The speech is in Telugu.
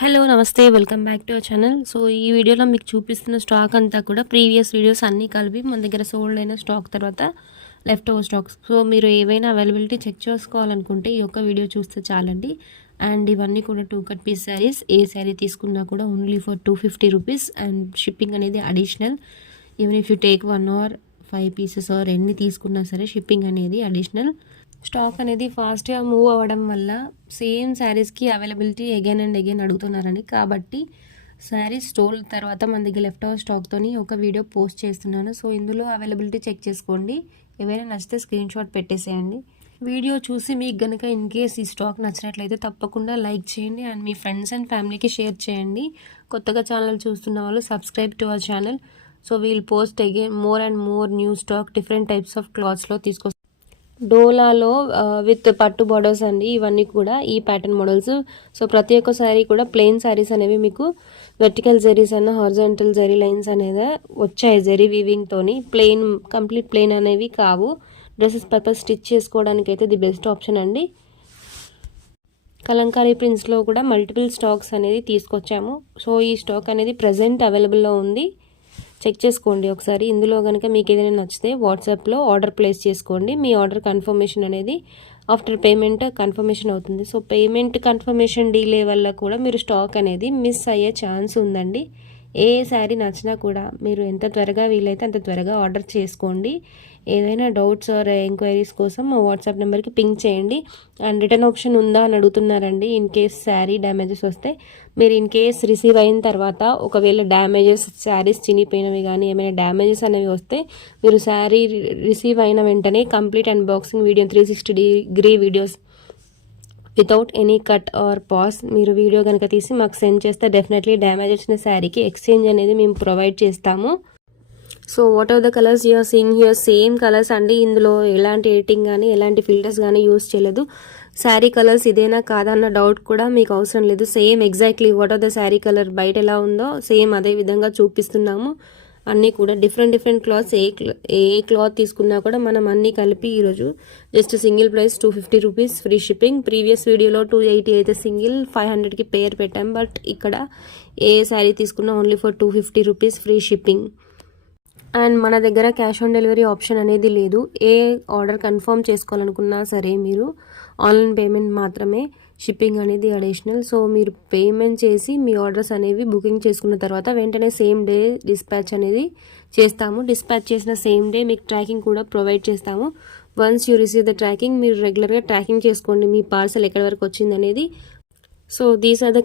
హలో నమస్తే welcome back to our channel. So ఈ వీడియోలో మీకు చూపిస్తున్న స్టాక్ అంతా కూడా ప్రీవియస్ వీడియోస్ అన్నీ కలిపి మన దగ్గర సోల్డ్ అయిన స్టాక్ తర్వాత లెఫ్ట్ ఓవర్ స్టాక్స్. సో మీరు ఏవైనా అవైలబిలిటీ చెక్ చేసుకోవాలనుకుంటే ఈ యొక్క వీడియో చూస్తే చాలండి. అండ్ ఇవన్నీ కూడా 2 కట్ పీస్ శారీస్. ఏ శారీ తీసుకున్నా కూడా only for 250 rupees and shipping అనేది additional. Even if you take 1 or 5 pieces or ఎన్ని తీసుకున్నా సరే షిప్పింగ్ అనేది అడిషనల్. స్టాక్ అనేది ఫాస్ట్గా మూవ్ అవ్వడం వల్ల సేమ్ శారీస్కి అవైలబిలిటీ అగైన్ అండ్ అగైన్ అడుగుతున్నారని, కాబట్టి శారీస్ స్టోల్ తర్వాత మన దగ్గర లెఫ్ట్ ఓవర్ స్టాక్తోని ఒక వీడియో పోస్ట్ చేస్తున్నాను. సో ఇందులో అవైలబిలిటీ చెక్ చేసుకోండి. ఏవైనా నచ్చితే స్క్రీన్ షాట్ పెట్టేసేయండి. వీడియో చూసి మీకు కనుక ఇన్ కేస్ ఈ స్టాక్ నచ్చినట్లయితే తప్పకుండా లైక్ చేయండి అండ్ మీ ఫ్రెండ్స్ అండ్ ఫ్యామిలీకి షేర్ చేయండి. కొత్తగా ఛానల్ చూస్తున్న వాళ్ళు subscribe to our channel. So we'll post again more and more new stock different types of క్లాత్స్లో తీసుకొస్తాం. డోలాలో విత్ పట్టు బార్డర్స్ అండి ఇవన్నీ కూడా ఈ ప్యాటర్న్ మోడల్స్. సో ప్రతి ఒక్క శారీ కూడా ప్లెయిన్ శారీస్ అనేవి మీకు వెర్టికల్ జరీస్ అన్న హారిజాంటల్ జరీ లైన్స్ అనేది వచ్చాయి జరీ వీవింగ్తోని. ప్లెయిన్ కంప్లీట్ ప్లెయిన్ అనేవి కావు. డ్రెస్సెస్ పర్పస్ స్టిచ్ చేసుకోవడానికి అయితే ది బెస్ట్ ఆప్షన్ అండి. కలంకారీ ప్రింట్స్లో కూడా మల్టిపుల్ స్టాక్స్ అనేది తీసుకొచ్చాము. సో ఈ స్టాక్ అనేది ప్రజెంట్ అవైలబుల్లో ఉంది. చెక్ చేసుకోండి ఒకసారి. ఇందులో కనుక మీకు ఏదైనా నచ్చితే వాట్సాప్లో ఆర్డర్ ప్లేస్ చేసుకోండి. మీ ఆర్డర్ కన్ఫర్మేషన్ అనేది ఆఫ్టర్ పేమెంట్ కన్ఫర్మేషన్ అవుతుంది. సో పేమెంట్ కన్ఫర్మేషన్ డిలే వల్ల కూడా మీరు స్టాక్ అనేది మిస్ అయ్యే ఛాన్స్ ఉందండి. ఏ శారీ నచ్చినా కూడా మీరు ఎంత త్వరగా వీలైతే అంత త్వరగా ఆర్డర్ చేసుకోండి. ఏదైనా డౌట్స్ ఆర్ ఎంక్వైరీస్ కోసం మా వాట్సాప్ నెంబర్కి పింక్ చేయండి. అండ్ రిటర్న్ ఆప్షన్ ఉందా అని అడుగుతున్నారండి. ఇన్ కేస్ శారీ డ్యామేజెస్ వస్తే మీరు ఇన్ కేస్ రిసీవ్ అయిన తర్వాత ఒకవేళ డ్యామేజెస్ శారీస్ చినిపోయినవి కానీ ఏమైనా డ్యామేజెస్ అనేవి వస్తే మీరు శారీ రిసీవ్ అయిన వెంటనే complete unboxing video 360 videos without any cut or pause మీరు వీడియో కనుక తీసి మాకు సెండ్ చేస్తే డెఫినెట్లీ డ్యామేజ్ వచ్చిన శారీకి ఎక్స్చేంజ్ అనేది మేము ప్రొవైడ్ చేస్తాము. So what are the colours you are seeing here same colours అండి. ఇందులో ఎలాంటి ఎడిటింగ్ కానీ ఎలాంటి ఫిల్టర్స్ కానీ యూస్ చేయలేదు. శారీ కలర్స్ ఇదేనా కాదా అన్న డౌట్ కూడా మీకు అవసరం లేదు. Same exactly what are the sari colour బయట ఎలా ఉందో సేమ్ అదే విధంగా చూపిస్తున్నాము. అన్నీ కూడా డిఫరెంట్ క్లాత్స్. ఏ క్లాత్ తీసుకున్నా కూడా మనం అన్నీ కలిపి ఈరోజు just single price 250 rupees free shipping. Previous వీడియోలో 280 అయితే సింగిల్ 500కి పేర్ పెట్టాం. బట్ ఇక్కడ ఏ శారీ తీసుకున్నా only for 250 rupees free shipping. And మన దగ్గర క్యాష్ ఆన్ డెలివరీ ఆప్షన్ అనేది లేదు. ఏ ఆర్డర్ కన్ఫర్మ్ చేసుకోవాలనుకున్నా సరే మీరు ఆన్లైన్ పేమెంట్ మాత్రమే, షిప్పింగ్ అనేది అడిషనల్. సో మీరు పేమెంట్ చేసి మీ ఆర్డర్స్ అనేవి బుకింగ్ చేసుకున్న తర్వాత వెంటనే సేమ్ డే డిస్పాచ్ అనేది చేస్తాము. డిస్పాచ్ చేసిన సేమ్ డే మీకు ట్రాకింగ్ కూడా ప్రొవైడ్ చేస్తాము. Once you receive the tracking మీరు రెగ్యులర్గా ట్రాకింగ్ చేసుకోండి మీ పార్సల్ ఎక్కడి వరకు వచ్చింది అనేది. So these are the